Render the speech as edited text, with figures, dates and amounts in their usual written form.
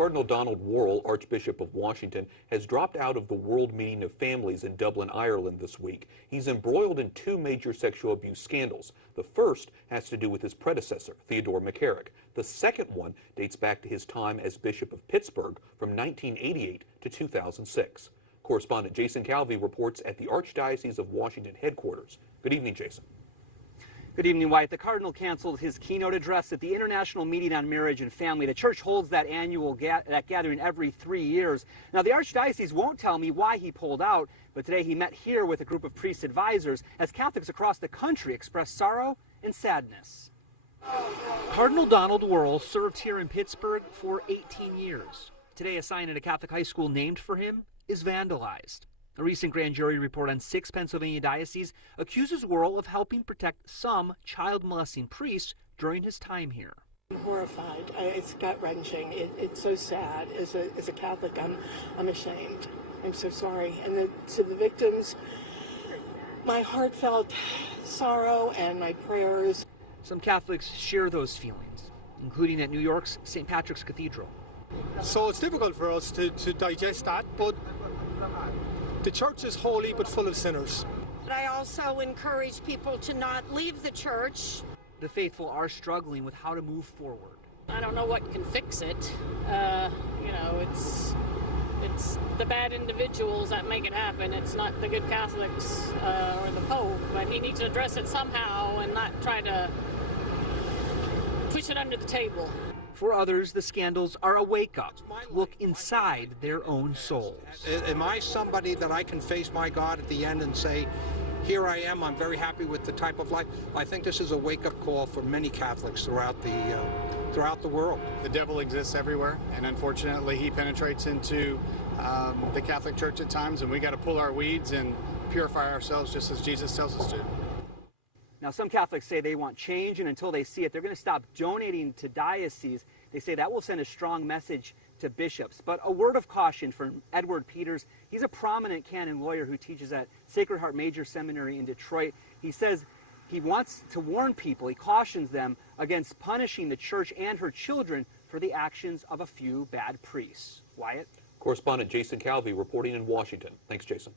Cardinal Donald Worrell, Archbishop of Washington, has dropped out of the World Meeting of Families in Dublin, Ireland this week. He's embroiled in two major sexual abuse scandals. The first has to do with his predecessor, Theodore McCarrick. The second one dates back to his time as Bishop of Pittsburgh from 1988 to 2006. Correspondent Jason Calvi reports at the Archdiocese of Washington headquarters. Good evening, Jason. Good evening, Wyatt. The Cardinal canceled his keynote address at the International Meeting on Marriage and Family. The church holds that annual gathering every 3 years. Now, the Archdiocese won't tell me why he pulled out, but today he met here with a group of priest advisors as Catholics across the country expressed sorrow and sadness. Cardinal Donald Worrell served here in Pittsburgh for 18 years. Today, a sign at a Catholic high school named for him is vandalized. A recent grand jury report on 6 Pennsylvania dioceses accuses Worrell of helping protect some child molesting priests during his time here. I'm horrified. It's gut-wrenching. It's so sad. As a Catholic, I'm ashamed. I'm so sorry. And to the victims, my heartfelt sorrow and my prayers. Some Catholics share those feelings, including at New York's St. Patrick's Cathedral. So it's difficult for us to digest that, but the church is holy but full of sinners. But I also encourage people to not leave the church. The faithful are struggling with how to move forward. I don't know what can fix it. It's the bad individuals that make it happen. It's not the good Catholics or the Pope, but he needs to address it somehow and not try to push it under the table. For others, the scandals are a wake-up to look inside their own souls. Am I somebody that I can face my God at the end and say, here I am, I'm very happy with the type of life? I think this is a wake-up call for many Catholics throughout the world. The devil exists everywhere, and unfortunately he penetrates into the Catholic Church at times, and we got to pull our weeds and purify ourselves just as Jesus tells us to. Now, some Catholics say they want change, and until they see it, they're going to stop donating to dioceses. They say that will send a strong message to bishops. But a word of caution from Edward Peters. He's a prominent canon lawyer who teaches at Sacred Heart Major Seminary in Detroit. He says he wants to warn people, he cautions them against punishing the church and her children for the actions of a few bad priests. Wyatt? Correspondent Jason Calvi reporting in Washington. Thanks, Jason.